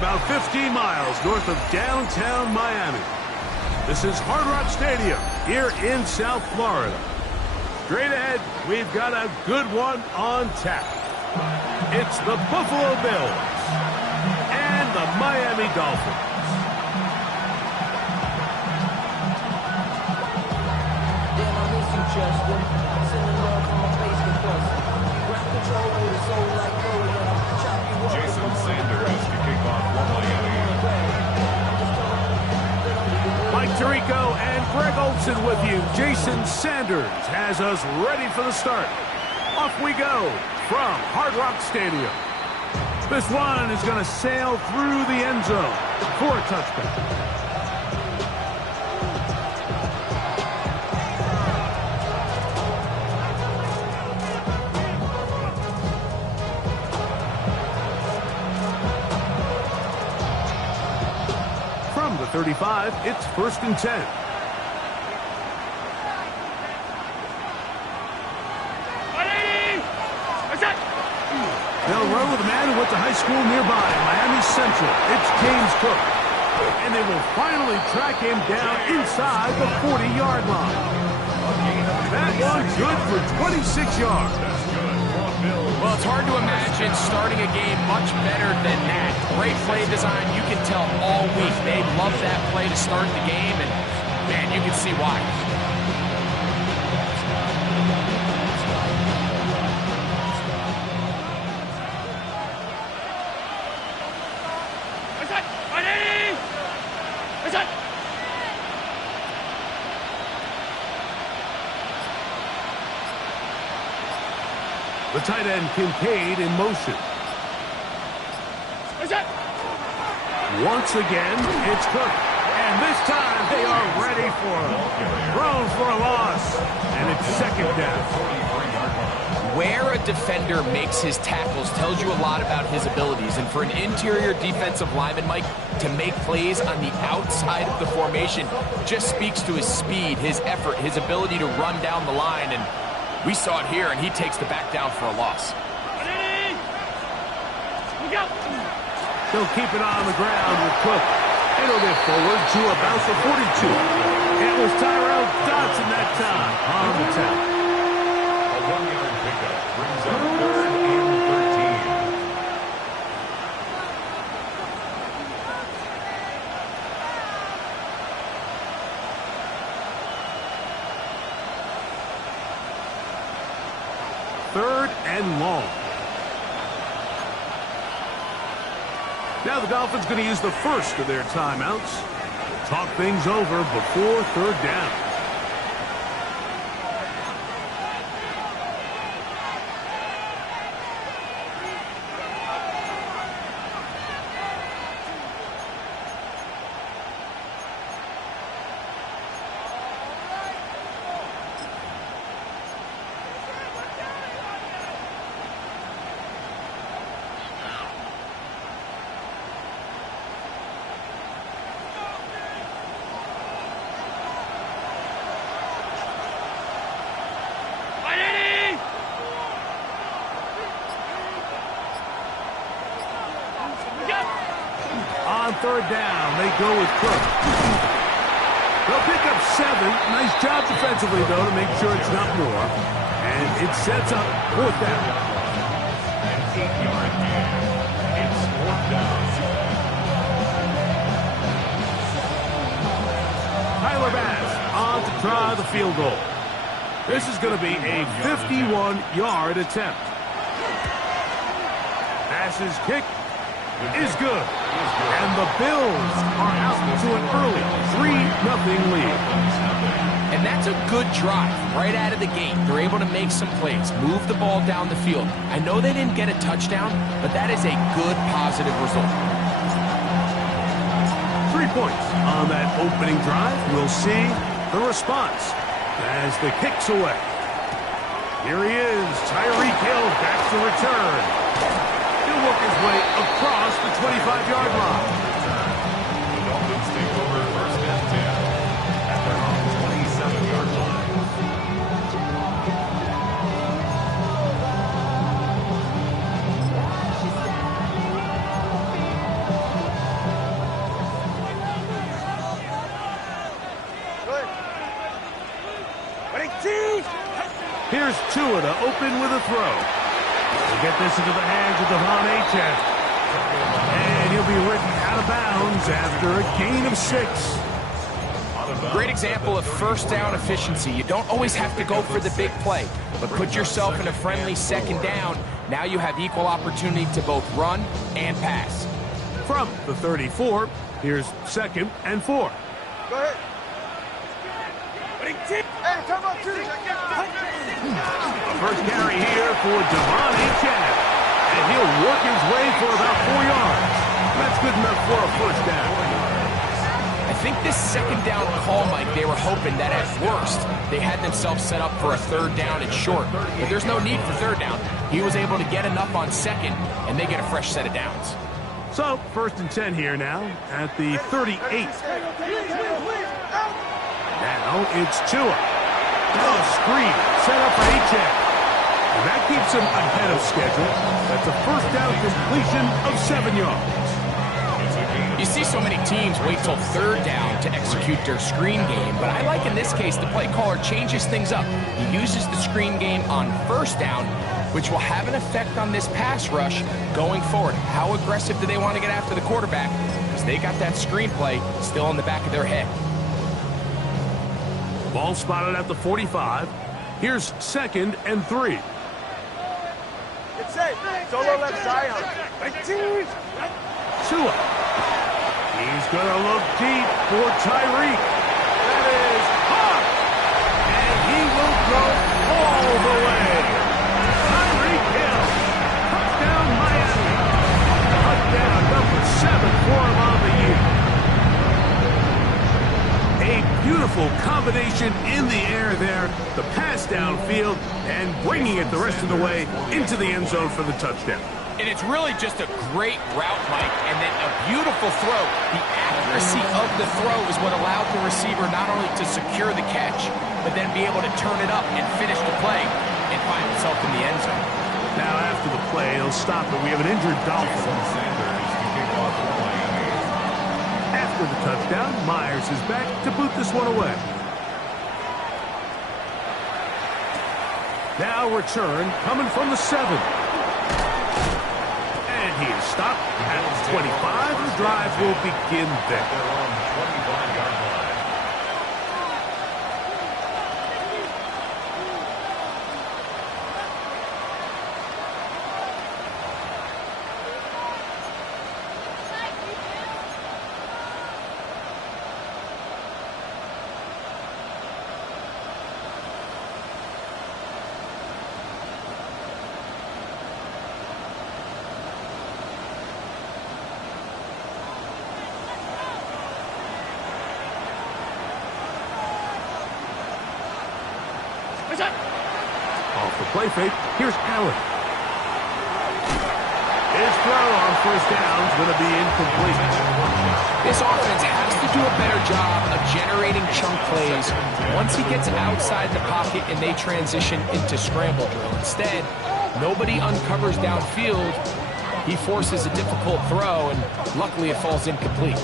about 15 miles north of downtown Miami. This is Hard Rock Stadium here in South Florida. Straight ahead, we've got a good one on tap. It's the Buffalo Bills and the Miami Dolphins. Damn, I miss you, Justin. Sending love from my Facebook cousin. Ground control with a soul like gold, and I'll chop you up. Jason Sanders to kick off for Miami. Mike Tirico and Greg Olson with you. Jason Sanders has us ready for the start. Off we go from Hard Rock Stadium. This one is going to sail through the end zone for a touchdown. From the 35, it's 1st and 10. They'll run with a man who went to high school nearby, Miami Central. It's James Cook. And they will finally track him down inside the 40-yard line. That one good for 26 yards. Well, it's hard to imagine starting a game much better than that. Great play design. You can tell all week they love that play to start the game, and, man, you can see why. The tight end Kincaid in motion. Once again, it's Cook. And this time they are ready for him. Thrown for a loss. And it's 2nd down. Where a defender makes his tackles tells you a lot about his abilities. And for an interior defensive lineman, Mike, to make plays on the outside of the formation just speaks to his speed, his effort, his ability to run down the line. And we saw it here, and he takes the back down for a loss. They'll keep it on the ground with Cook. It'll get forward to about the 42. It was Tyrell Dodson that time on the tackle. A 1-yard pickup brings up 3rd and 13. Third and long. Now the Dolphins going to use the first of their timeouts. Talk things over before 3rd down. On 3rd down, they go with Cook. They'll pick up 7. Nice job defensively, though, to make sure it's not more. And it sets up 4th down. An 8-yard gain. It's 4th down. Tyler Bass on to try the field goal. This is going to be a 51-yard attempt. Bass's kick is good. And the Bills are out to an early 3-0 lead. And that's a good drive right out of the gate. They're able to make some plays, move the ball down the field. I know they didn't get a touchdown, but that is a good, positive result. 3 points on that opening drive. We'll see the response as the kick's away. Here he is, Tyreek Hill back to return. He'll work his way across the 25-yard line. The Dolphins take over 1st and 10 at their own 27-yard line. Here's Tua to open with a throw. He'll get this into the hands of Devon Achane. And he'll be written out of bounds after a gain of 6. Great example of first down efficiency. You don't always have to go for the big play, but put yourself in a friendly second down. Now you have equal opportunity to both run and pass. From the 34, here's 2nd and 4. Go ahead. Hey, come on, two. First carry here for Devon Achane. And he'll work his way for about 4 yards. That's good enough for a first down. I think this second down call, Mike, they were hoping that at worst they had themselves set up for a third down and short. But there's no need for third down. He was able to get enough on second, and they get a fresh set of downs. So, 1st and 10 here now at the 38. Now it's Tua. Oh, screen set up for Achane. And that keeps him ahead of schedule. That's a first down completion of 7 yards. You see so many teams wait till third down to execute their screen game, but I like in this case the play caller changes things up. He uses the screen game on first down, which will have an effect on this pass rush going forward. How aggressive do they want to get after the quarterback? Because they got that screen play still in the back of their head. Ball spotted at the 45. Here's 2nd and 3. It's safe. Solo left Zion. Tua. He's going to look deep for Tyreek. That is hot. And he will go all the way. Tyreek Hill. Touchdown, Miami. Touchdown number 7 for him on the year. A beautiful combination in the air there. The pass downfield and bringing it the rest of the way into the end zone for the touchdown. And it's really just a great route, Mike, and then a beautiful throw. The accuracy of the throw is what allowed the receiver not only to secure the catch, but then be able to turn it up and finish the play and find himself in the end zone. Now after the play, he'll stop it. We have an injured Dolphin. After the touchdown, Myers is back to boot this one away. Now return coming from the 7. He is stopped at the 25. The drive will begin there. They're on the 25-yard line. Off the play fake, here's Allen. His throw on first down is going to be incomplete. This offense has to do a better job of generating chunk plays once he gets outside the pocket and they transition into scramble drill. Instead, nobody uncovers downfield. He forces a difficult throw, and luckily it falls incomplete.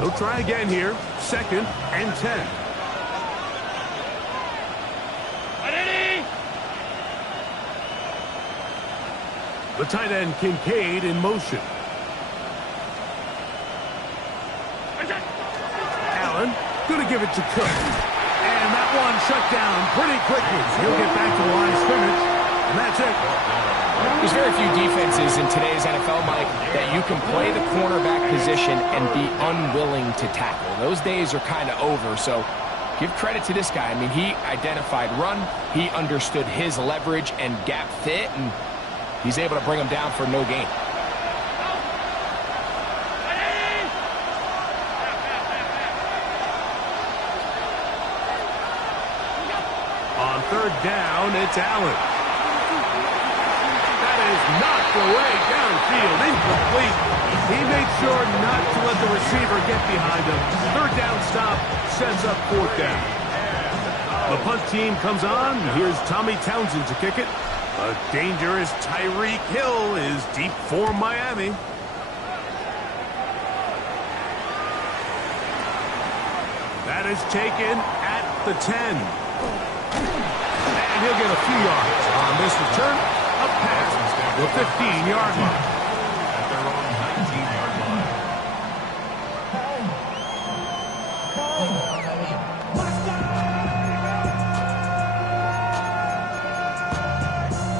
He'll try again here. 2nd and 10. The tight end Kincaid in motion. Allen going to give it to Cook. And that one shut down pretty quickly. He'll get back to the line of scrimmage, and that's it. There's very few defenses in today's NFL, Mike, that you can play the cornerback position and be unwilling to tackle. Those days are kind of over, so give credit to this guy. I mean, he identified run, he understood his leverage and gap fit, and he's able to bring him down for no gain. On third down, it's Allen. That is knocked away downfield, incomplete. He made sure not to let the receiver get behind him. Third down stop sets up 4th down. The punt team comes on. Here's Tommy Townsend to kick it. A dangerous Tyreek Hill is deep for Miami. That is taken at the 10. And he'll get a few yards on this return. A pass to the 15-yard line. At their own 19-yard line.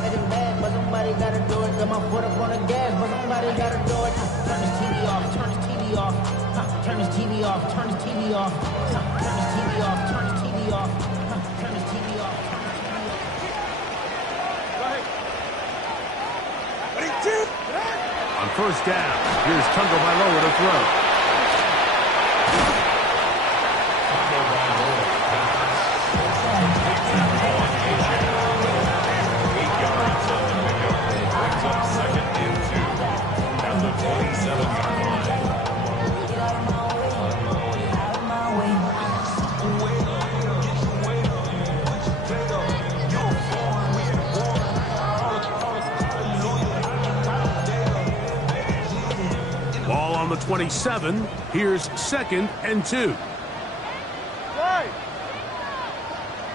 Getting bad, but somebody gotta do it. Got my foot up on the gas, but somebody gotta do it. Turn this TV off, turn this TV off. Turn this TV off, turn this TV off. Turn this TV off, turn this TV off. Turn this TV off. Go ahead. Ready, two. On first down, here's Tagovailoa to throw. Ball on the 27. Here's 2nd and 2. Right.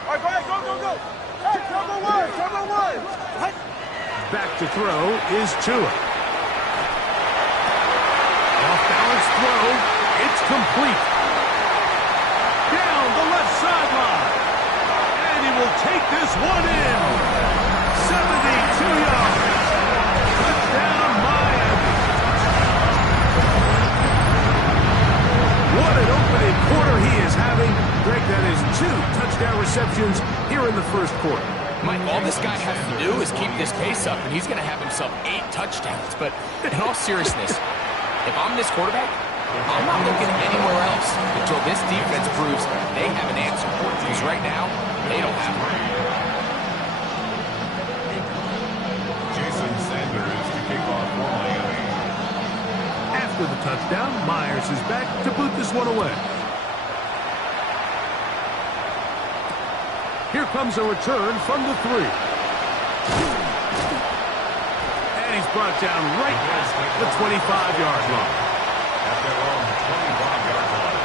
All right, go ahead, go, go, go. Hey, turbo one, turbo one. Hey. Back to throw is Tua. Off-balance throw. It's complete. Down the left sideline. And he will take this one in. 72 yards. Touchdown, Miami. What an opening quarter he is having. Greg, that is 2 touchdown receptions here in the first quarter. Mike, all this guy has to do is keep this pace up, and he's going to have himself 8 touchdowns. But in all seriousness, if I'm this quarterback, I'm not looking anywhere else until this defense proves they have an answer. Because right now, they don't have one. Jason Sanders to kick off for Miami. After the touchdown, Myers is back to boot this one away. Here comes a return from the 3. And he's brought down right at the 25-yard line. At their own 25-yard line.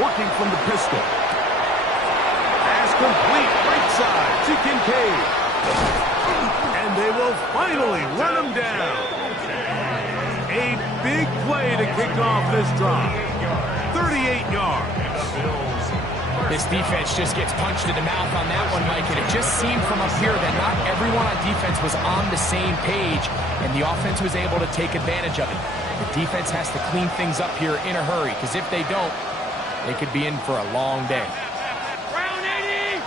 Working from the pistol. Pass complete, right side to Kincaid. And they will finally run him down. A big play to kick off this drive. 38 yards. This defense just gets punched in the mouth on that one, Mike, and it just seemed from up here that not everyone on defense was on the same page, and the offense was able to take advantage of it. The defense has to clean things up here in a hurry, because if they don't, they could be in for a long day. Round 80.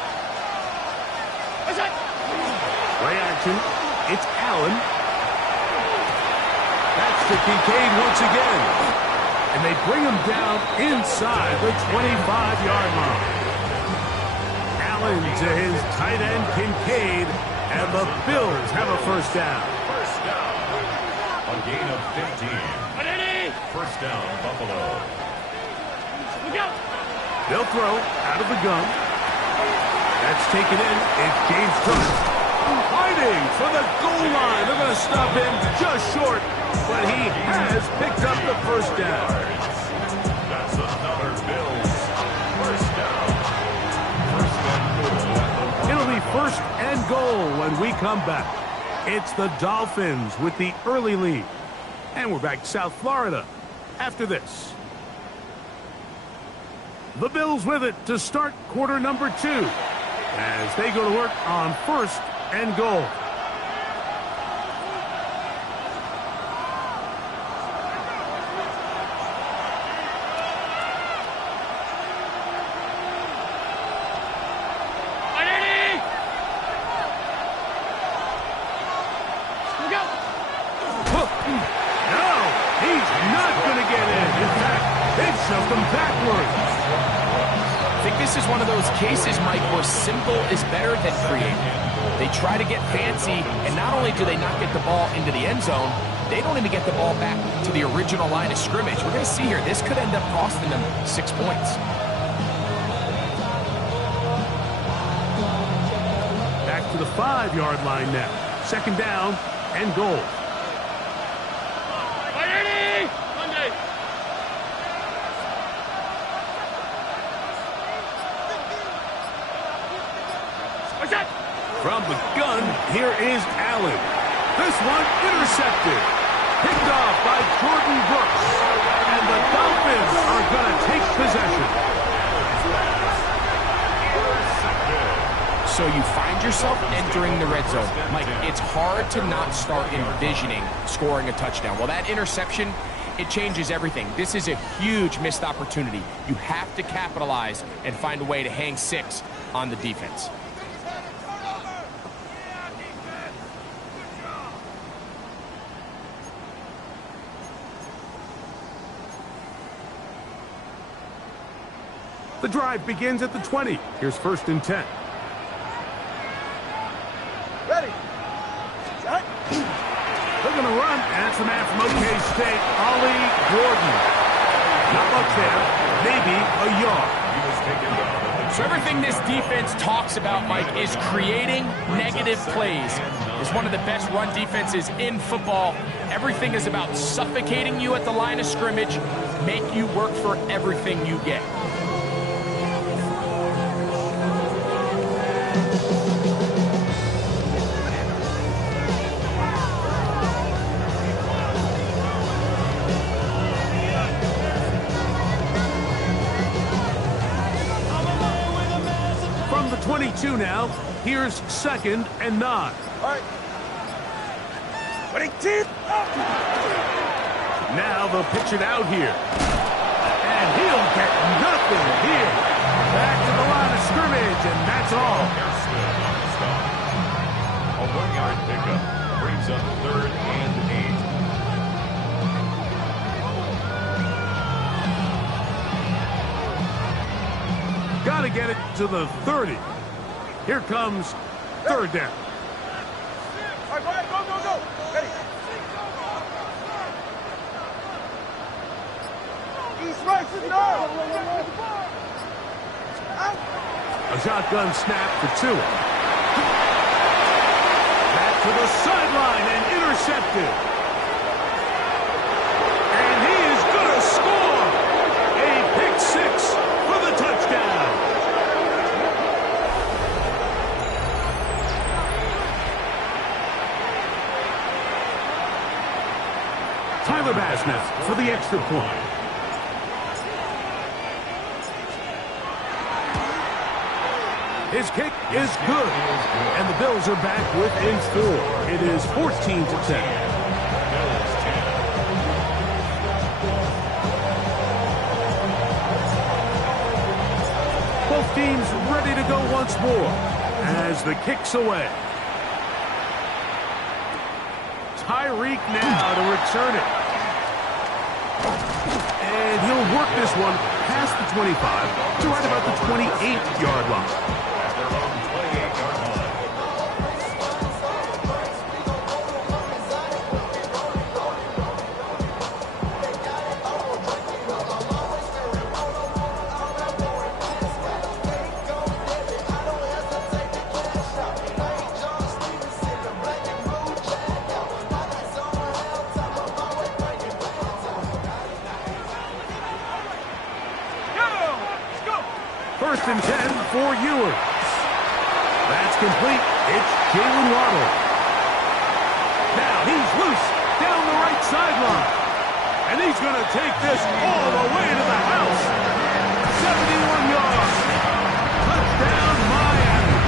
What's that? Play action. It's Allen. That's to Kincaid once again. And they bring him down inside the 25-yard line. Allen to his tight end, Kincaid. And the Bills have a first down. First down. A gain of 15. First down, Buffalo. They'll throw out of the gun. That's taken in. It's James Cook. Fighting for the goal line. They're going to stop him just short, but he has picked up the first down. That's another Bills. First down. First and goal. It'll be first and goal when we come back. It's the Dolphins with the early lead. And we're back to South Florida after this. The Bills with it to start quarter number 2 as they go to work on first and goal. myself them backwards. I think this is one of those cases, Mike, where simple is better than creative. They try to get fancy, and not only do they not get the ball into the end zone, they don't even get the ball back to the original line of scrimmage. We're going to see here, this could end up costing them 6 points. Back to the 5-yard line now. Second down and goal. From the gun, here is Allen. This one intercepted. Picked off by Jordan Brooks. And the Dolphins are going to take possession. So you find yourself entering the red zone. Mike, it's hard to not start envisioning scoring a touchdown. Well, that interception, it changes everything. This is a huge missed opportunity. You have to capitalize and find a way to hang 6 on the defense. The drive begins at the 20. Here's 1st and 10. Ready. Shot. They're going to run, and it's the man from OK State, Ollie Gordon. Not much there, maybe a yard. So everything this defense talks about, Mike, is creating negative plays. It's one of the best run defenses in football. Everything is about suffocating you at the line of scrimmage, make you work for everything you get. From the 22 now, here's 2nd and 9. All right. Ready, team. Now they'll pitch it out here. And he'll get nothing here. Back to the line of scrimmage, and that's all. A 1-yard pickup brings up 3rd and 8. Got to get it to the 30. Here comes 3rd down. All right, go ahead, go. Ready. East, right, no. Out. A shotgun snap for 2. Back to the sideline and intercepted. And he is going to score. A pick 6 for the touchdown. Tyler Bass now for the extra point. His kick is good, and the Bills are back within 4. It is 14-10. Both teams ready to go once more as the kick's away. Tyreek now to return it. And he'll work this one past the 25 to right about the 28-yard line. First and 10 for Ewers. That's complete. It's Jalen Waddle. Now he's loose down the right sideline. And he's going to take this all the way to the house. 71 yards. Touchdown, Miami.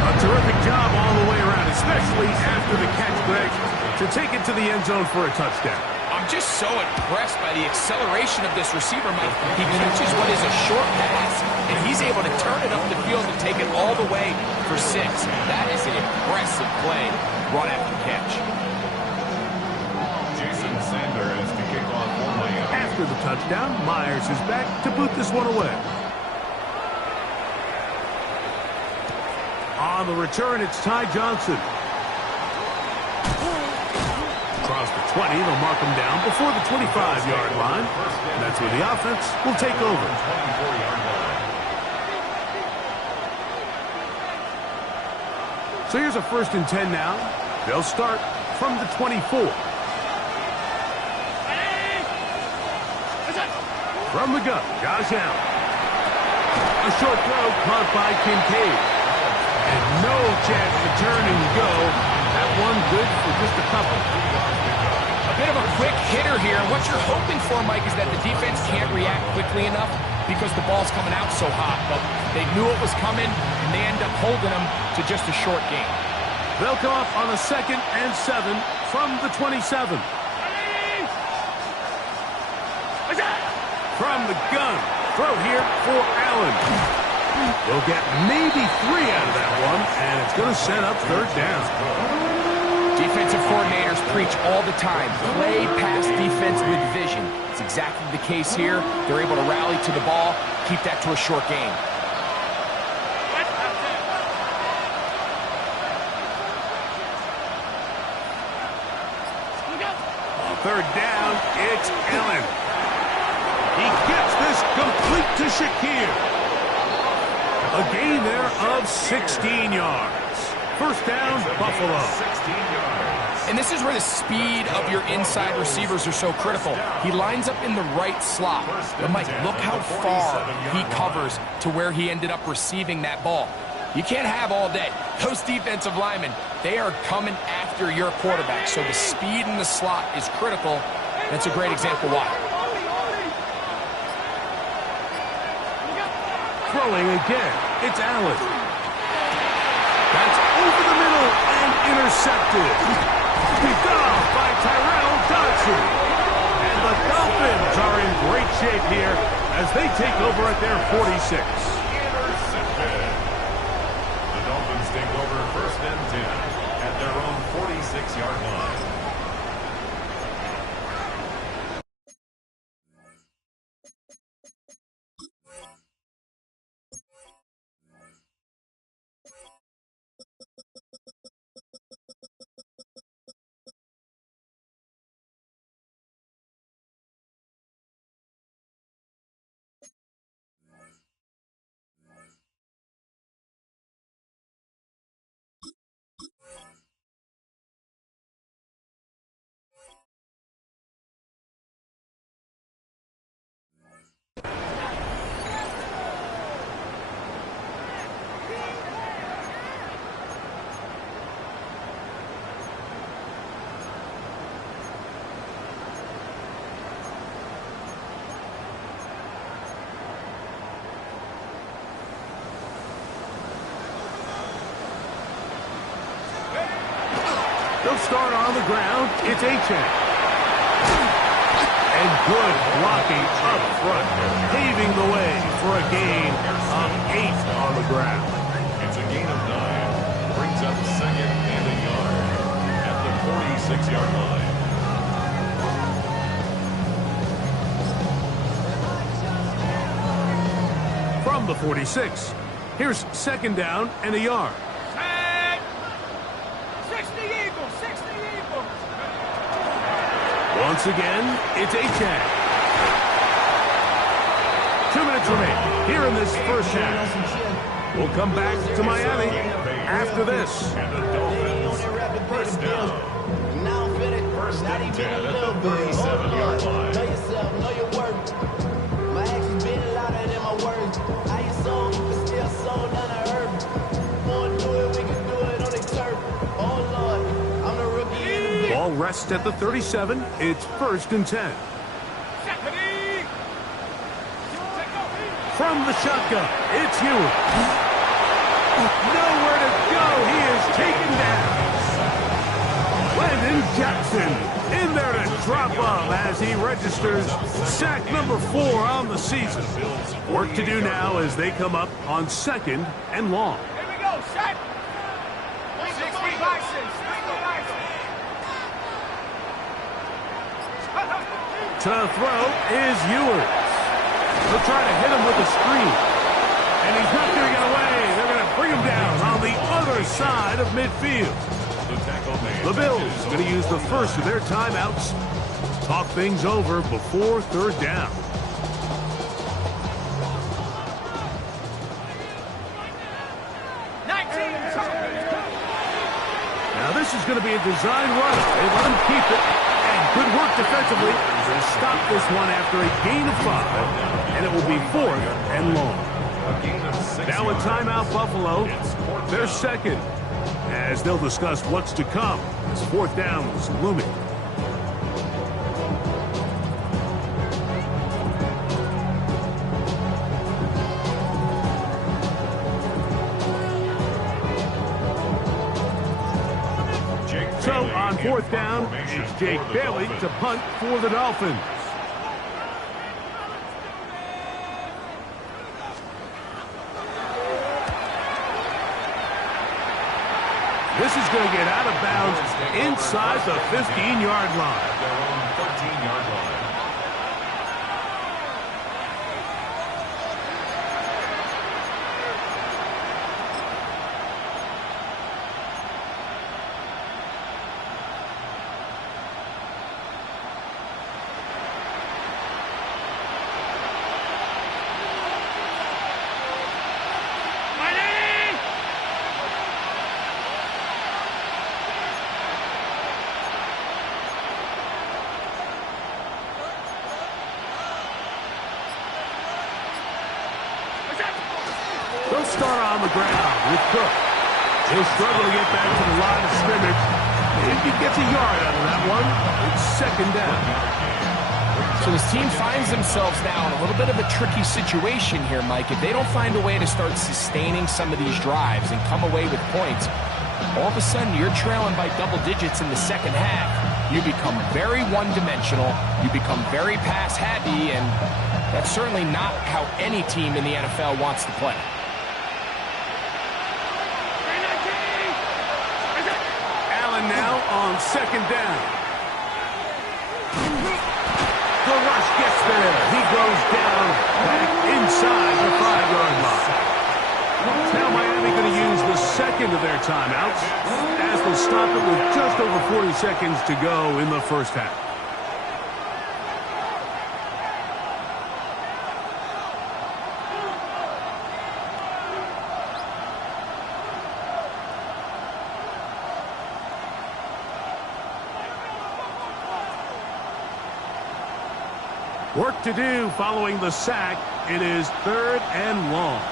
A terrific job all the way around, especially after the catch, Greg, to take it to the end zone for a touchdown. I'm just so impressed by the acceleration of this receiver, Mike. He catches what is a short pass, and he's able to turn it up the field and take it all the way for 6. That is an impressive play, run after catch. Jason Sanders After the touchdown, Myers is back to boot this one away. On the return, it's Ty Johnson. Across the 20, they'll mark him down before the 25-yard line. And that's where the offense will take over. So here's a 1st and 10 now. They'll start from the 24. From the gun, Josh Allen. A short throw caught by Kincaid. And no chance to turn and go. That one good for just a couple. A bit of a quick hitter here. What you're hoping for, Mike, is that the defense can't react quickly enough because the ball's coming out so hot. But they knew it was coming, and they end up holding them to just a short gain. They'll come up on a 2nd and 7 from the 27. From the gun, throw here for Allen. They'll get maybe 3 out of that one, and it's going to set up 3rd down. Defensive coordinators preach all the time, play pass defense with vision. It's exactly the case here. They're able to rally to the ball, keep that to a short gain. On 3rd down, it's Allen. He gets this complete to Shakir. A gain there of 16 yards. 1st down, Buffalo. 16 yards. And this is where the speed of your inside receivers are so critical. He lines up in the right slot. But, Mike, look how far he covers to where he ended up receiving that ball. You can't have all day. Those defensive linemen, they are coming after your quarterback. So the speed in the slot is critical. That's a great example why. Throwing again, it's Allen. That's over the middle and intercepted. Picked off by Tyrell Dodson. And the Dolphins are in great shape here as they take over at their 46. Intercepted. The Dolphins take over 1st and 10 at their own 46-yard line. They'll start on the ground. It's Achane. And good blocking up front, paving the way for a gain of 8 on the ground. It's a gain of 9. Brings up 2nd and a yard at the 46-yard line. From the 46, here's 2nd down and a yard. 60 Eagles, 60 Eagles. Once again, it's Achane. 2 minutes remaining here in this 1st half. We'll come back to Miami after this. And the Dolphins, 1st down. 1st and 10 at the 37-yard line. Know yourself, know your worth. My actions been louder than my words. I ain't sold, but still sold on the earth. Wanna do it, we can do it on the turf. Oh Lord, I'm the rookie in the Ball rests at the 37. It's 1st and 10. From the shotgun, it's Hewitt. Nowhere to go. He is taken down. Landon Jackson in there to drop him as he registers sack number 4 on the season. Work to do now as they come up on 2nd and long. Here we go, set. 60 license, 60 license. To throw is Ewers. They'll try to hit him with a screen. And he's not going to get away. They're going to bring him down on the other side of midfield. The Bills going to use the first of their timeouts. Talk things over before third down. Now this is going to be a design run. They let him keep it. And good work defensively to stop this one after a gain of 5. And it will be 4th and long. Now a timeout Buffalo. They're second. As they'll discuss what's to come as 4th down is looming. So on 4th down, it's Jake Bailey to punt for the Dolphins. This is going to get out of bounds inside the 15-yard line. Their own 13-yard line. They'll start on the ground with Cook. He'll struggle to get back to the line of scrimmage. If he gets a yard out of that one, it's 2nd down. So this team finds themselves now in a little bit of a tricky situation here, Mike. If they don't find a way to start sustaining some of these drives and come away with points, all of a sudden you're trailing by double digits in the second half. You become very one-dimensional. You become very pass-happy, and that's certainly not how any team in the NFL wants to play. Allen now on 2nd down. The rush gets there. He goes down back inside the 5-yard line. Now Miami going to use the second of their timeouts as they'll stop it with just over 40 seconds to go in the first half. Work to do following the sack. It is 3rd and long.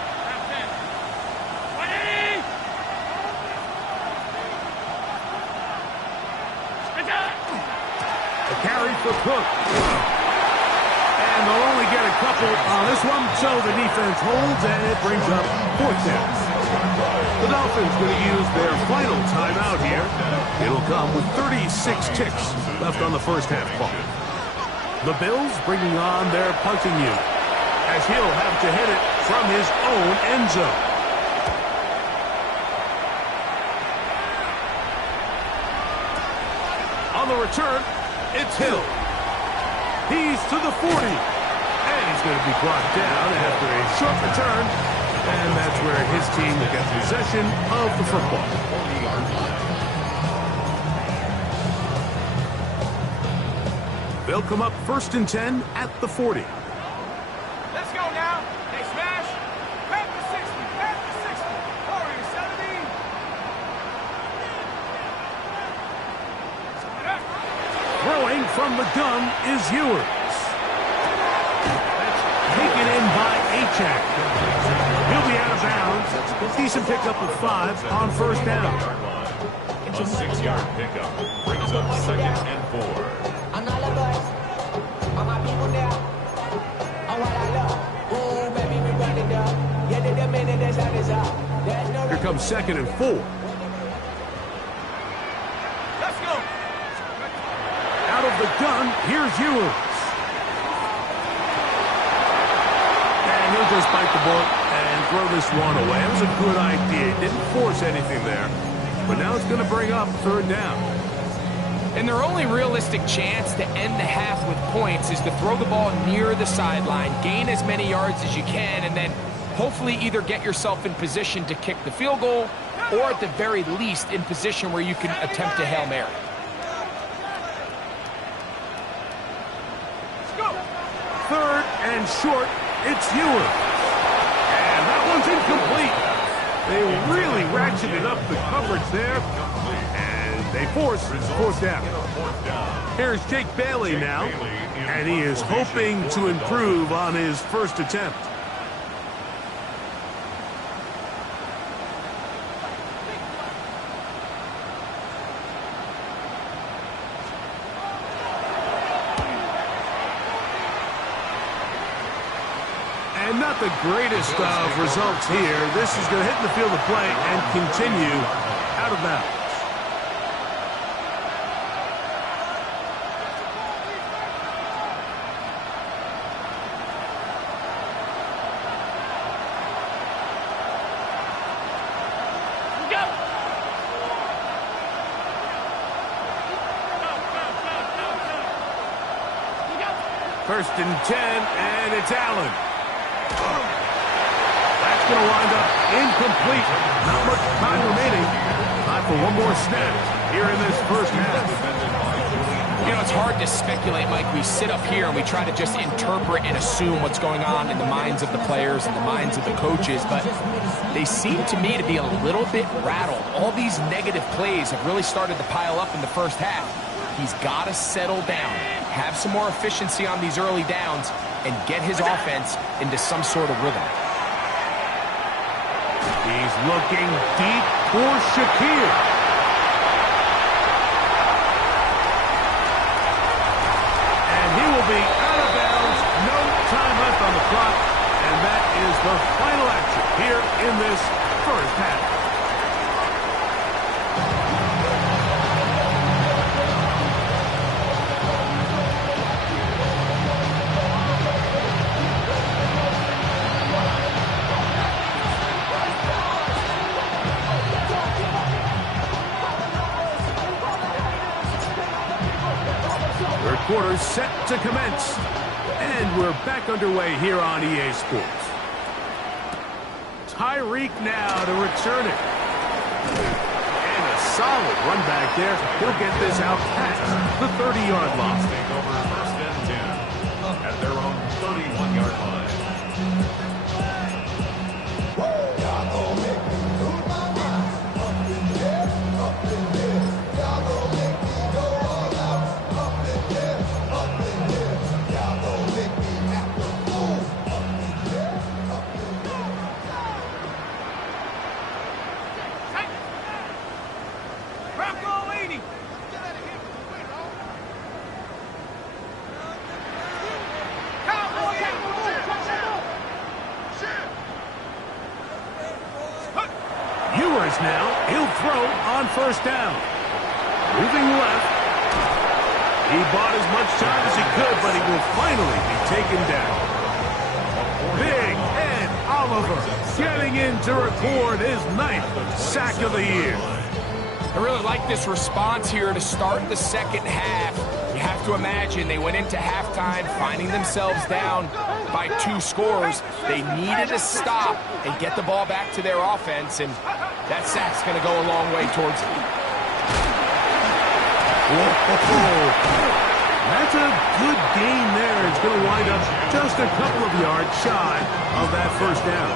A carry for Cook. And they'll only get a couple on this one, so the defense holds, and it brings up 4th down. The Dolphins going to use their final timeout here. It'll come with 36 ticks left on the first half clock. The Bills bringing on their punting unit, as he'll have to hit it from his own end zone. On the return, it's Hill. He's to the 40. And he's going to be brought down after a short return. And that's where his team will get possession of the football. They'll come up 1st and 10 at the 40. Let's go now. They smash. Back to 60. Back to 60. Warriors 70. Throwing from the gun is Ewers. That's taken in by Achak. He'll be out of bounds. Decent pickup of 5 on 1st down. A 6-yard pickup brings up 2nd and 4. I'm all the boys. All my people there. Oh, what I love. Ooh, baby, we run it up. Yeah, the minute the shot is up. There's no... Here comes 2nd and 4. Let's go. Out of the gun, here's Ewers. And he'll just bite the bullet and throw this one away. It was a good idea. Didn't force anything there. But now it's going to bring up 3rd down. And their only realistic chance to end the half with points is to throw the ball near the sideline, gain as many yards as you can, and then hopefully either get yourself in position to kick the field goal or at the very least in position where you can attempt a Hail Mary. Third and short, it's Ewers. And that one's incomplete. They really ratcheted up the coverage there, and they force fourth down. Here's Jake Bailey now, and he is hoping to improve on his first attempt. And not the greatest of results here. This is going to hit the field of play and continue out of bounds. First and 10, and it's Allen. That's going to wind up incomplete. Not much time remaining. Time for one more snap here in this first half. You know, it's hard to speculate, Mike. We sit up here and we try to just interpret and assume what's going on in the minds of the players and the minds of the coaches, but they seem to me to be a little bit rattled. All these negative plays have really started to pile up in the first half. He's got to settle down, have some more efficiency on these early downs, and get his offense into some sort of rhythm. He's looking deep for Shakir. And he will be out of bounds. No time left on the clock. And that is the final action here in this first half. Quarter set to commence, and we're back underway here on EA Sports. Tyreek now to return it, and a solid run back there. He'll get this out past the 30-yard line. Take over first and 10 at their own 31-yard line. Now, he'll throw on first down. Moving left. He bought as much time as he could, but he will finally be taken down. Big Ed Oliver getting in to record his 9th sack of the year. I really like this response here to start the second half. You have to imagine they went into halftime finding themselves down by 2 scores. They needed to stop and get the ball back to their offense, and that sack's going to go a long way towards it. That's a good gain there. It's going to wind up just a couple of yards shy of that first down.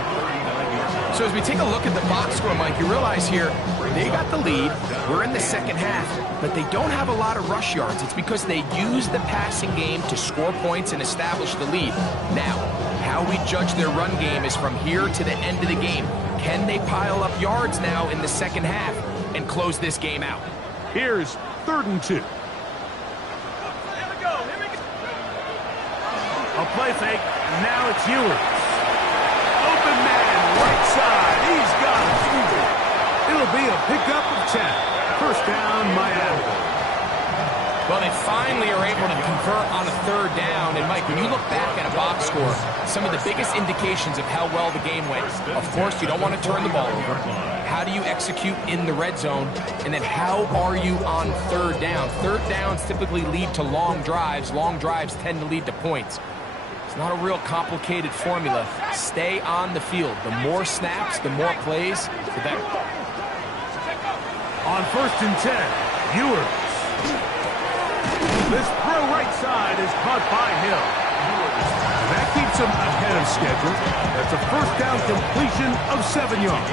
So as we take a look at the box score, Mike, you realize here they got the lead. We're in the second half, but they don't have a lot of rush yards. It's because they use the passing game to score points and establish the lead. Now, how we judge their run game is from here to the end of the game. Can they pile up yards now in the second half and close this game out? Here's 3rd and 2. A play fake. Now it's Ewers. Open man, right side. He's got it. It'll be a pickup of 10. First down, Miami. Well, they finally are able to convert on a 3rd down. And, Mike, when you look back at a box score, some of the biggest indications of how well the game went. Of course, you don't want to turn the ball over. How do you execute in the red zone? And then how are you on third down? Third downs typically lead to long drives. Long drives tend to lead to points. It's not a real complicated formula. Stay on the field. The more snaps, the more plays, the better. On 1st and 10, Ewers. This throw right side is caught by Hill. That keeps him ahead of schedule. That's a first down completion of 7 yards.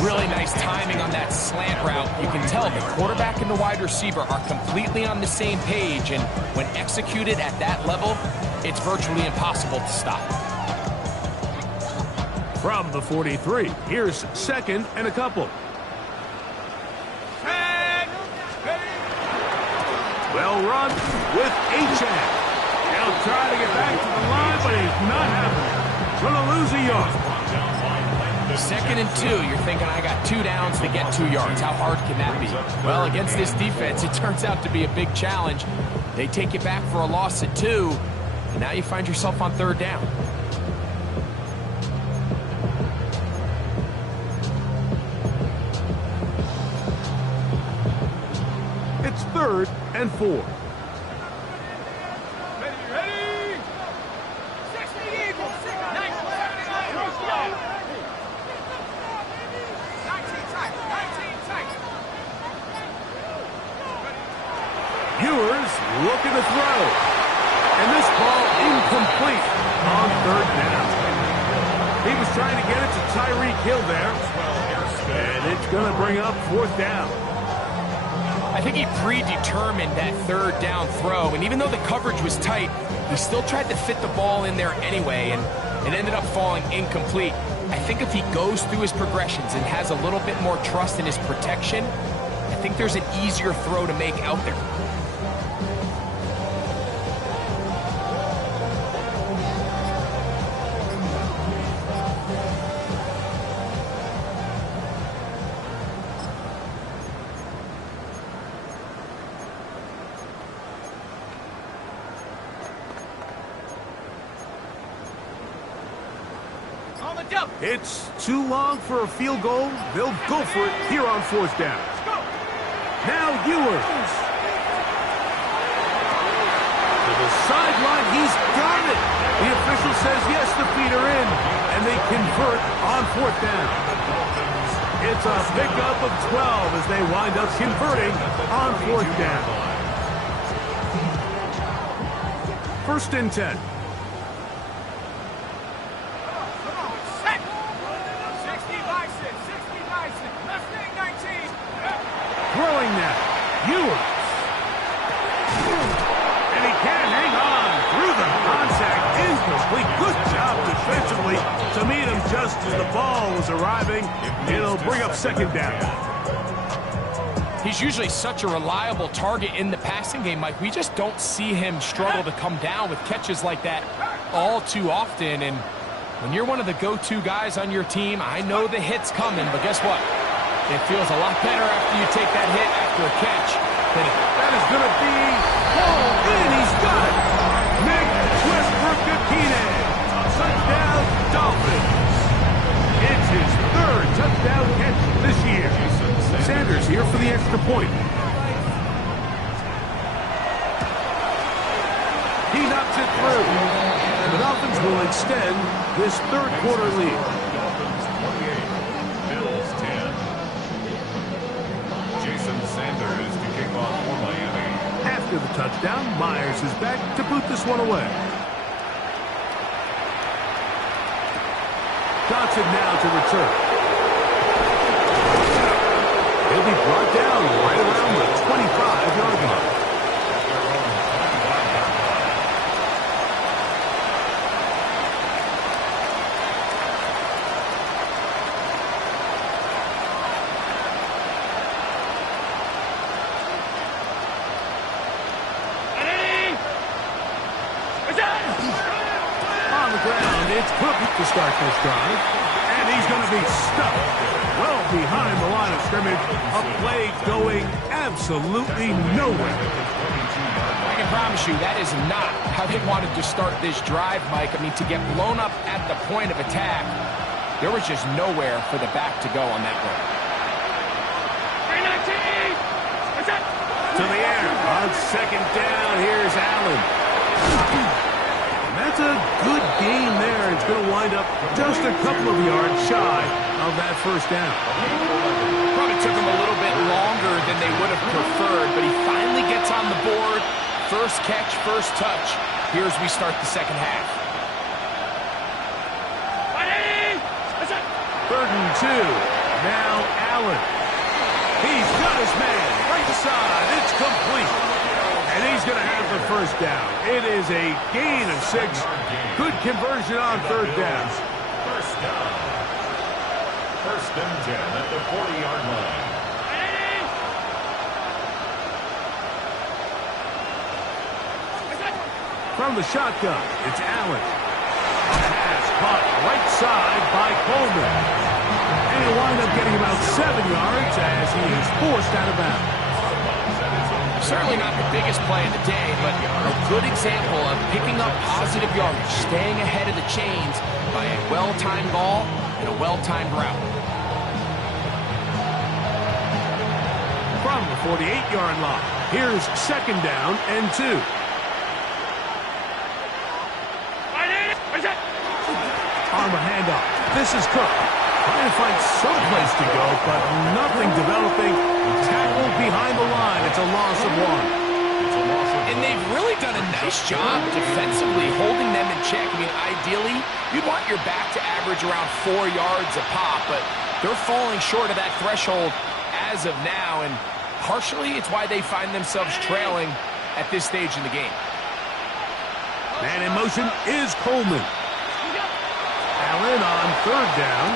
Really nice timing on that slant route. You can tell the quarterback and the wide receiver are completely on the same page, and when executed at that level, it's virtually impossible to stop. From the 43, here's 2nd and a couple. Well run with Achane. He'll try to get back to the line, but he's not happening. Going to lose a yard. 2nd and 2, you're thinking, I got 2 downs to get 2 yards. How hard can that be? Well, against this defense, it turns out to be a big challenge. They take you back for a loss at 2, and now you find yourself on 3rd down. It's 3rd and 4. Ready! 60 Eagles! 19 tight! Ewers looking to throw. And this ball incomplete on 3rd down. He was trying to get it to Tyreek Hill there. And it's going to bring up 4th down. I think he predetermined that 3rd down throw, and even though the coverage was tight, he still tried to fit the ball in there anyway, and it ended up falling incomplete. I think if he goes through his progressions and has a little bit more trust in his protection, I think there's an easier throw to make out there. It's too long for a field goal. They'll go for it here on 4th down. Now Ewers. To the sideline, he's got it. The official says yes, the feet are in, and they convert on 4th down. It's a pickup of 12 as they wind up converting on 4th down. 1st and 10. Throwing now, Ewers. And he can hang on through the contact. Incomplete. Good job defensively to meet him just as the ball was arriving. It'll bring up 2nd down. He's usually such a reliable target in the passing game, Mike. We just don't see him struggle to come down with catches like that all too often. And when you're one of the go-to guys on your team, I know the hit's coming, but guess what? It feels a lot better after you take that hit after a catch. That is going to be hauled in. He's got it. Nick Westbrook-Akine. Touchdown, Dolphins. It's his 3rd touchdown catch this year. Sanders here for the extra point. He knocks it through. And the Dolphins will extend this 3rd quarter lead. Sanders to kick off for Miami. After the touchdown, Myers is back to boot this one away. Johnson now to return. He'll be brought down right around the 25-yard line. It's Cook to start this drive, and he's going to be stuck well behind the line of scrimmage. A play going absolutely nowhere. I can promise you, that is not how they wanted to start this drive, Mike. I mean, to get blown up at the point of attack, there was just nowhere for the back to go on that one. To the air on second down. Here's Allen. And that's a good gain there. It's going to wind up just a couple of yards shy of that first down. Probably took him a little bit longer than they would have preferred, but he finally gets on the board. First catch, first touch. Here as we start the second half. 3rd and 2. Now Allen. He's got his man. Right side. It's complete. And he's going to have the first down. It is a gain of 6. Good conversion on 3rd down. First down. 1st and 10 at the 40-yard line. From the shotgun, it's Allen. Pass caught right side by Coleman. And he'll wind up getting about 7 yards as he is forced out of bounds. Certainly not the biggest play of the day, but a good example of picking up positive yardage, staying ahead of the chains by a well-timed ball and a well-timed route. From the 48-yard line, here's 2nd down and 2. On the handoff, this is Cook. Trying to find some place to go, but nothing developing. Tackled behind the line. It's a loss of 1. And they've really done a nice job defensively holding them in check. I mean, ideally, you'd want your back to average around 4 yards a pop, but they're falling short of that threshold as of now, and partially it's why they find themselves trailing at this stage in the game. Man in motion is Coleman. Allen on 3rd down,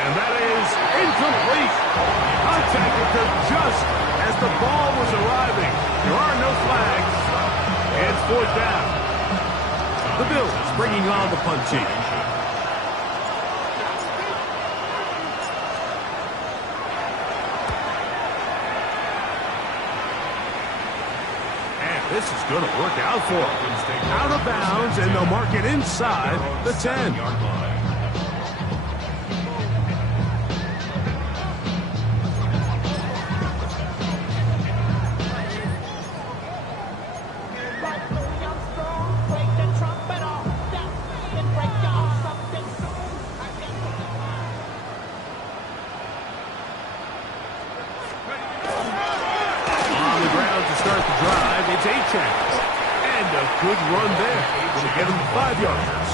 and that is incomplete. Contact occurred just as the ball was arriving. There are no flags. It's 4th down. The Bills bringing on the punt team. And this is going to work out for them. Out of bounds, and they'll mark it inside the 10. Good run there. Going to get him 5 yards.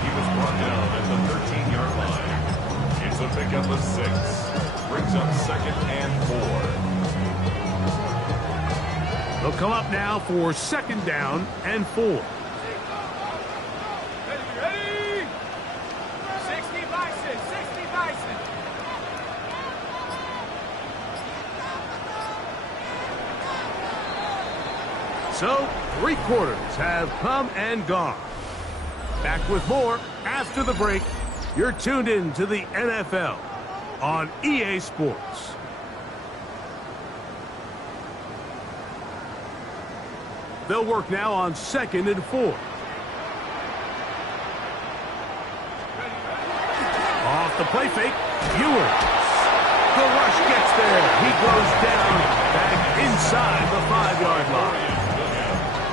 He was brought down at the 13-yard line. It's a pickup of 6. Brings up 2nd and 4. They'll come up now for 2nd down and 4. Ready? 60 Bison, 60 Bison. So, 3 quarters have come and gone. Back with more after the break. You're tuned in to the NFL on EA Sports. They'll work now on 2nd and 4. Off the play fake, Ewers. The rush gets there. He goes down back inside the 5-yard line.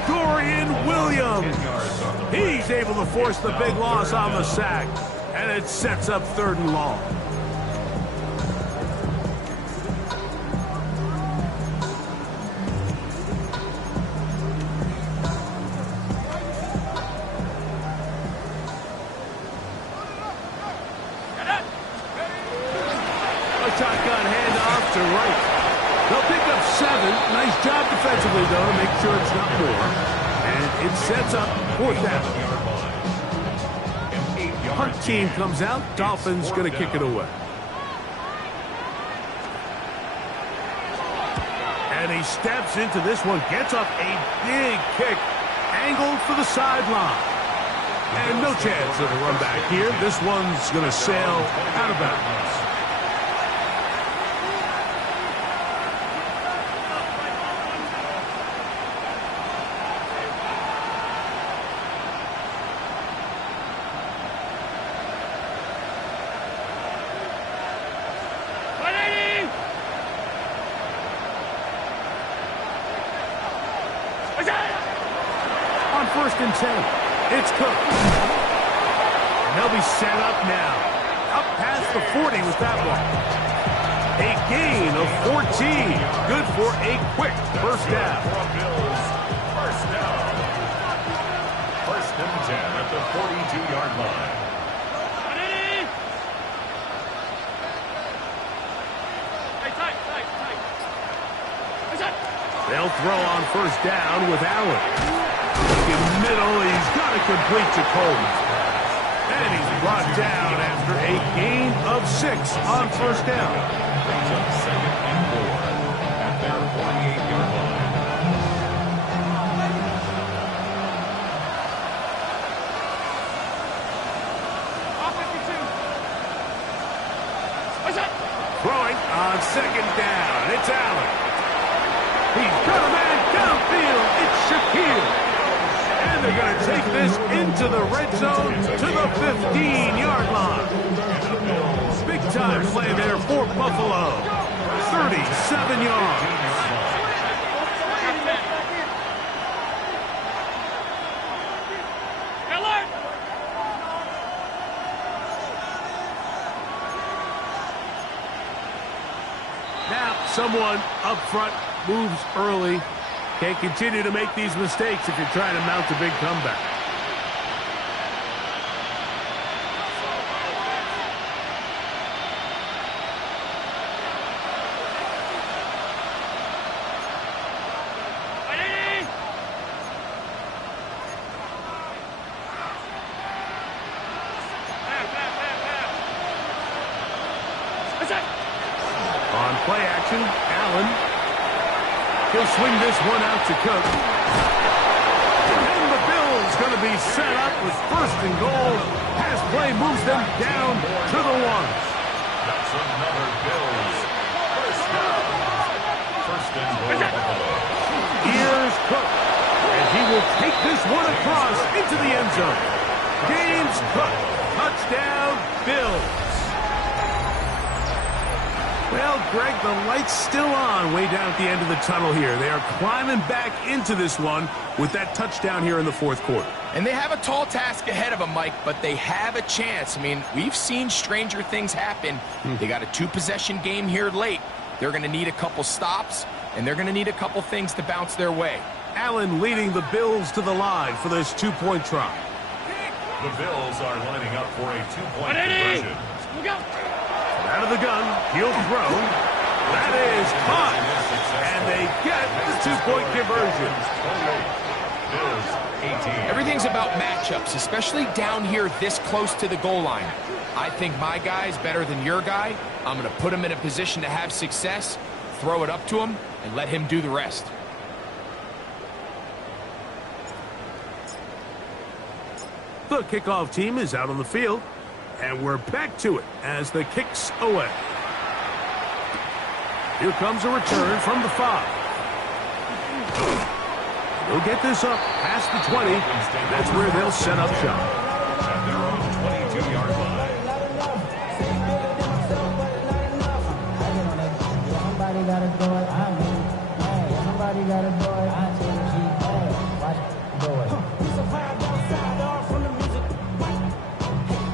Dorian Williams. He's able to force the big loss on the sack, and it sets up 3rd and long. A shotgun handoff to right. They'll pick up 7. Nice job defensively, though, to make sure it's not more. And it sets up 4th down. Punt team comes out. Dolphins going to kick it away. And he steps into this one. Gets up a big kick. Angled for the sideline. And no chance of a run back here. This one's going to sail out of bounds. first and 10. It's Cook. And they'll be set up now. Up past the 40 with that one. A gain of 14. Good for a quick first down. First down. First and 10 at the 42-yard line. They'll throw on first down with Allen. In the middle, he's got to complete to Coleman. And he's brought down after a gain of 6 on first down. Brings up second and 4 at their 48-yard line. Throwing on second down. It's Allen. He's got a man downfield. It's Shaquille. And they're going to take this into the red zone to the 15-yard line. Big-time play there for Buffalo. 37 yards. Now, someone up front moves early. Can't continue to make these mistakes if you're trying to mount a big comeback. On play action, Allen. He'll swing this one out to Cook. And the Bills going to be set up with first and goal. Pass play moves them down to the 1. That's another Bills. First down. First and goal, Buffalo. Here's Cook. And he will take this one across into the end zone. James Cook. Touchdown, Bills. Well, Greg, the light's still on way down at the end of the tunnel here. They are climbing back into this one with that touchdown here in the fourth quarter. And they have a tall task ahead of them, Mike, but they have a chance. I mean, we've seen stranger things happen. They got a 2-possession game here late. They're going to need a couple stops, and they're going to need a couple things to bounce their way. Allen leading the Bills to the line for this 2-point try. The Bills are lining up for a 2-point conversion. Look out. Out of the gun, he'll throw. That is caught. And they get the 2-point conversion. Bills 18. Everything's about matchups, especially down here this close to the goal line. I think my guy's better than your guy. I'm going to put him in a position to have success, throw it up to him, and let him do the rest. The kickoff team is out on the field. And we're back to it as the kick's away. Here comes a return from the 5. They'll get this up past the 20. That's where they'll set up shop. At their own 22-yard line. Somebody gotta do it. Somebody gotta do it. Watch it. Do it. We survived outside off from the music.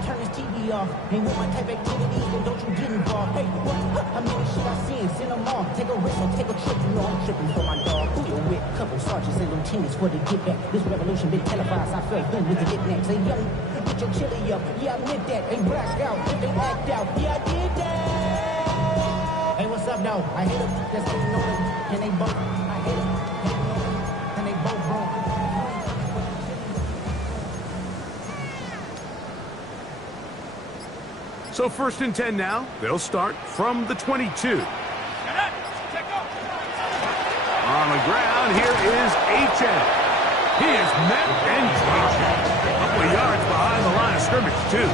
Turn this TV off. Ain't with my type activities, then don't you get involved. Hey, what? How many shit I seen? Send them off. Take a risk or take a trip. You know I'm tripping for my dog. Who you with? Couple sergeants and lieutenants for the get back. This revolution been televised. I felt good with the get next. Hey, young, get your chili up. Yeah, I admit that. Ain't blacked out. If they act out. Yeah, I did that. Hey, what's up, though? I hit them. That's how you know them. And they both. I hit them. And they both broke. So first and 10 now. They'll start from the 22. On the ground, here is H.N. He is met and dropped. A couple of yards behind the line of scrimmage, too.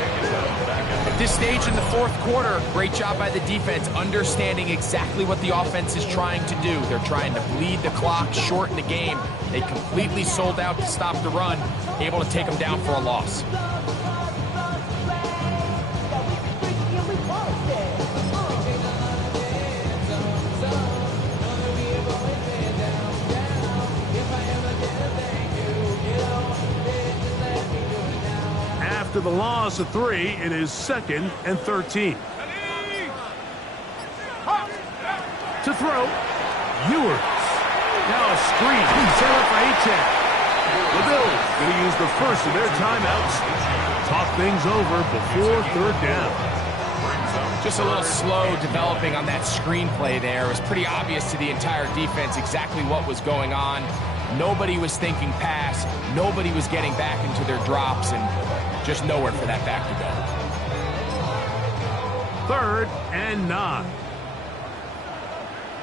At this stage in the fourth quarter, great job by the defense, understanding exactly what the offense is trying to do. They're trying to bleed the clock, shorten the game. They completely sold out to stop the run, able to take them down for a loss. After the loss of 3, it is 2nd and 13. To throw, Ewers. Now a screen. Set up for Achane. The Bills going to use the first of their timeouts. Talk things over before 3rd down. Just a little slow developing on that screenplay there. It was pretty obvious to the entire defense exactly what was going on. Nobody was thinking pass. Nobody was getting back into their drops, and just nowhere for that back to go. 3rd and 9.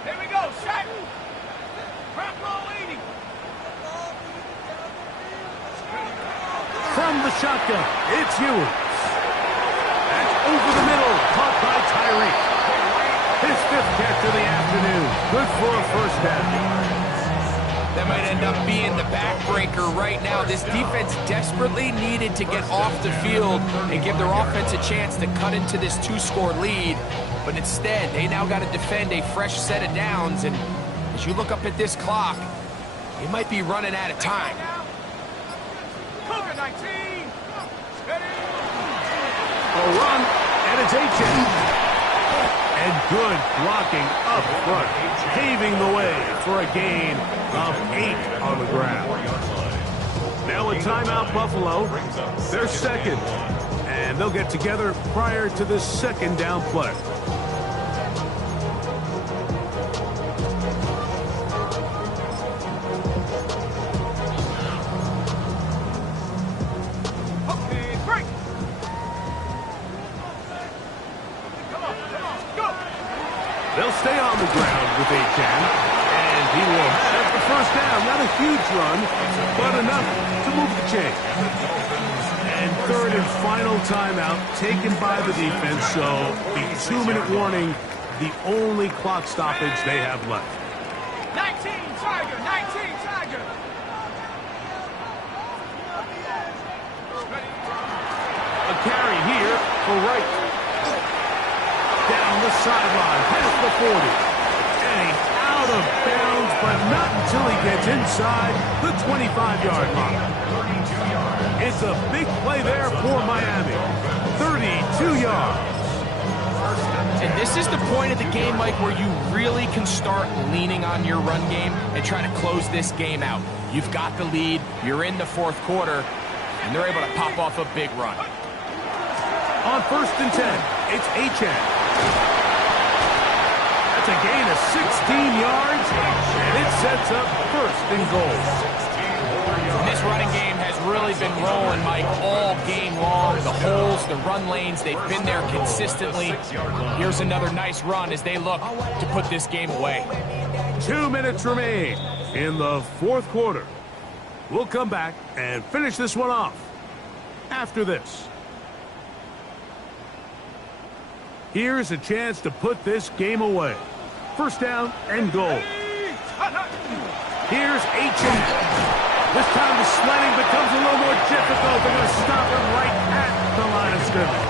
Here we go, set. Front row 80. From the shotgun, it's Ewers. That's over the middle, caught by Tyreek. His 5th catch of the afternoon. Good for a first down. That might end up being the backbreaker right now. This defense desperately needed to get off the field and give their offense a chance to cut into this 2-score lead. But instead, they now got to defend a fresh set of downs. And as you look up at this clock, they might be running out of time. Cougar 19. Steady. A run, and it's Achane. And good blocking up front, paving the way for a gain of 8 on the ground. Now a timeout, Buffalo. They're 2nd, and they'll get together prior to the 2nd down play. Okay, break. Come on, go. They'll stay on the ground with Achane, and he will have the first down. Not a huge run, but enough to move the chain. And 3rd and final timeout taken by the defense, so the 2-minute warning, the only clock stoppage they have left. 19 Tiger, 19 Tiger. A carry here for Wright. Down the sideline, past the 40. And he's out of bounds, but not until he gets inside the 25-yard line. It's a big play there for Miami. 32 yards. And this is the point of the game, Mike, where you really can start leaning on your run game and trying to close this game out. You've got the lead, you're in the 4th quarter, and they're able to pop off a big run. On 1st and 10, it's Achane. That's a gain of 16 yards, and it sets up 1st and goal. And this running game has really been rolling, Mike, all game long. The holes, the run lanes, they've been there consistently. Here's another nice run as they look to put this game away. 2 minutes remain in the 4th quarter. We'll come back and finish this one off after this. Here's a chance to put this game away. 1st down and goal. Here's Achane. This time the sledding becomes a little more difficult. They're going to stop him right at the line of scrimmage.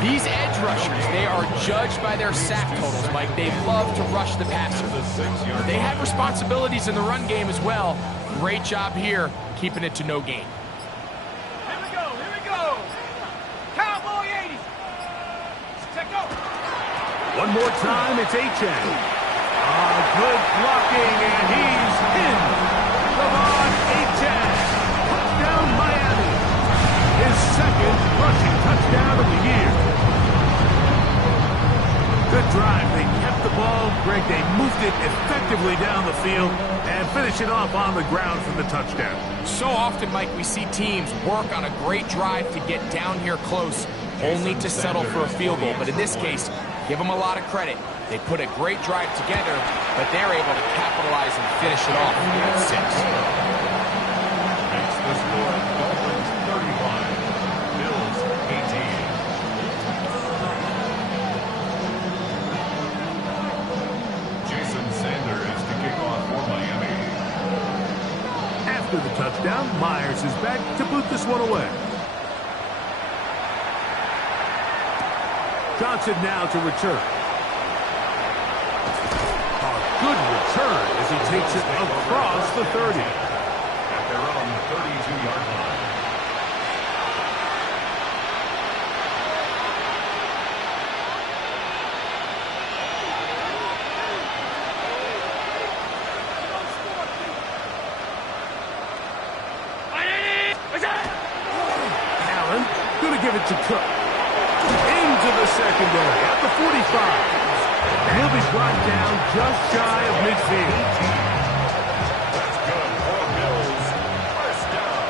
These edge rushers, they are judged by their sack totals, Mike. They love to rush the passer. They have responsibilities in the run game as well. Great job here, keeping it to no gain. Here we go. Cowboy 80. Check out. One more time, it's Achane. Good blocking, and he's in. Devon Achane. Touchdown, Miami. His 2nd rushing touchdown of the year. Good drive. They kept the ball. Greg, they moved it effectively down the field and finish it off on the ground for the touchdown. So often, Mike, we see teams work on a great drive to get down here close, only to settle for a field goal. But in this case, give them a lot of credit. They put a great drive together, but they're able to capitalize and finish it off at 6. It's the score. Dolphins 35, Bills 18. Jason Sanders to kick off for Miami. After the touchdown, Myers is back to boot this one away. Johnson now to return. Good return as he takes it across the 30. At their own 32-yard line. give it to Cook. Into the secondary at the 45. He'll be brought down just shy of midfield. That's good for the Bills. First down.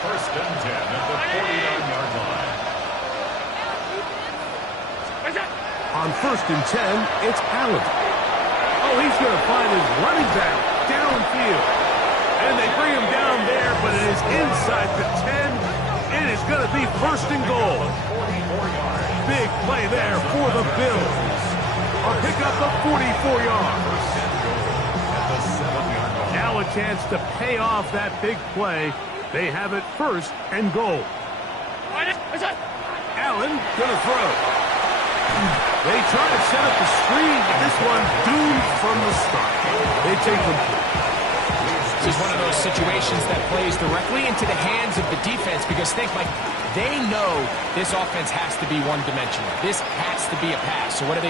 First and 10 at the 49-yard line. On first and 10, it's Allen. Oh, he's going to find his running back downfield. And they bring him down there, but it is inside the 10. It is going to be first and goal. Big play there for the Bills. A pickup of 44 yards. Now a chance to pay off that big play. They have it first and goal. Allen gonna throw. They try to set up the screen, but this one doomed from the start. They take them. This is one of those situations that plays directly into the hands of the defense because think, Mike, they know this offense has to be one-dimensional. This has to be a pass. So what do?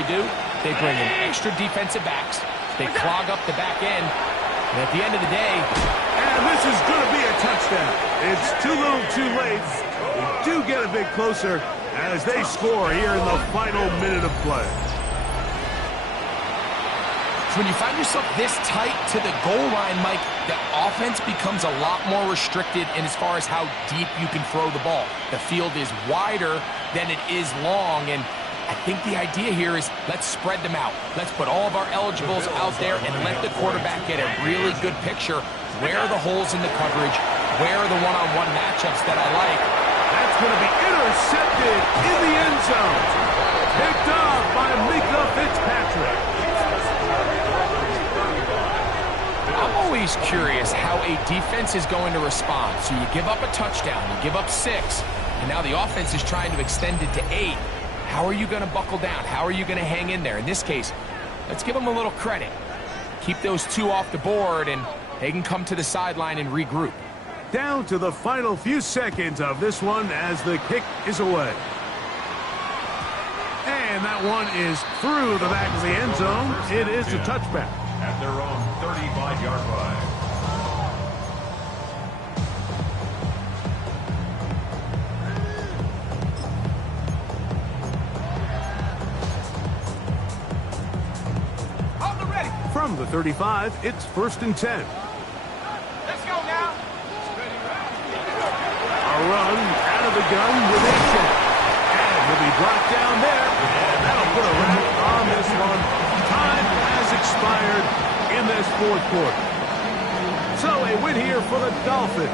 They bring in extra defensive backs. They clog up the back end. And at the end of the day... And this is going to be a touchdown. It's too little too late. They do get a bit closer as they score here in the final minute of play. So when you find yourself this tight to the goal line, Mike, the offense becomes a lot more restricted in as far as how deep you can throw the ball. The field is wider than it is long, and I think the idea here is let's spread them out. Let's put all of our eligibles out there and let the quarterback get a really good picture. Where are the holes in the coverage? Where are the one-on-one matchups that I like? That's going to be intercepted in the end zone. Picked off by Minkah Fitzpatrick. I'm always curious how a defense is going to respond. So you give up a touchdown, you give up 6, and now the offense is trying to extend it to 8. How are you going to buckle down? How are you going to hang in there? In this case, let's give them a little credit. Keep those 2 off the board, and they can come to the sideline and regroup. Down to the final few seconds of this one as the kick is away. And that one is through the back of the end zone. It is a touchback. At their own 35-yard line. From the 35, it's first and 10. Let's go now. A run out of the gun with a shot. And he'll be brought down there. And that'll put a wrap on this one. Time has expired in this fourth quarter. So a win here for the Dolphins.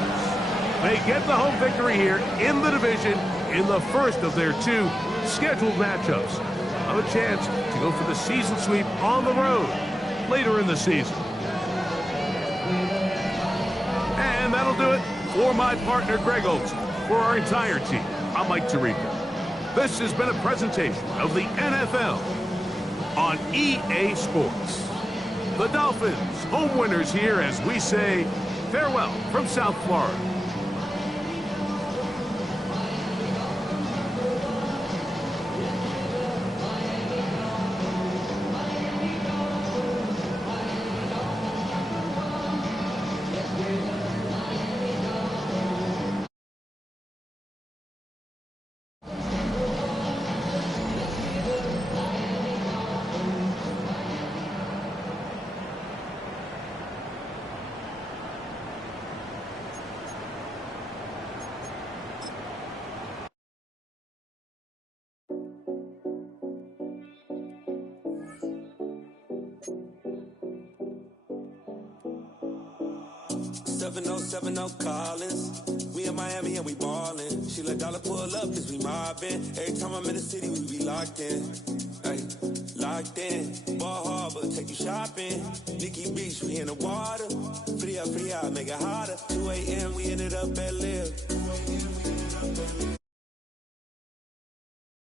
They get the home victory here in the division in the first of their 2 scheduled matchups. Have a chance to go for the season sweep on the road later in the season. And that'll do it for my partner Greg Olson. For our entire team, I'm Mike Tirico. This has been a presentation of the NFL on EA Sports. The Dolphins, home winners here as we say farewell from South Florida. No Collins. We in Miami and we ballin'. She let dollar pull up cause we mobbin'. Every time I'm in the city we be locked in. Ay, locked in. Ball Harbor, take you shopping. Nikki Beach, we in the water. Free up, make it hotter. 2 a.m. we ended up at Live.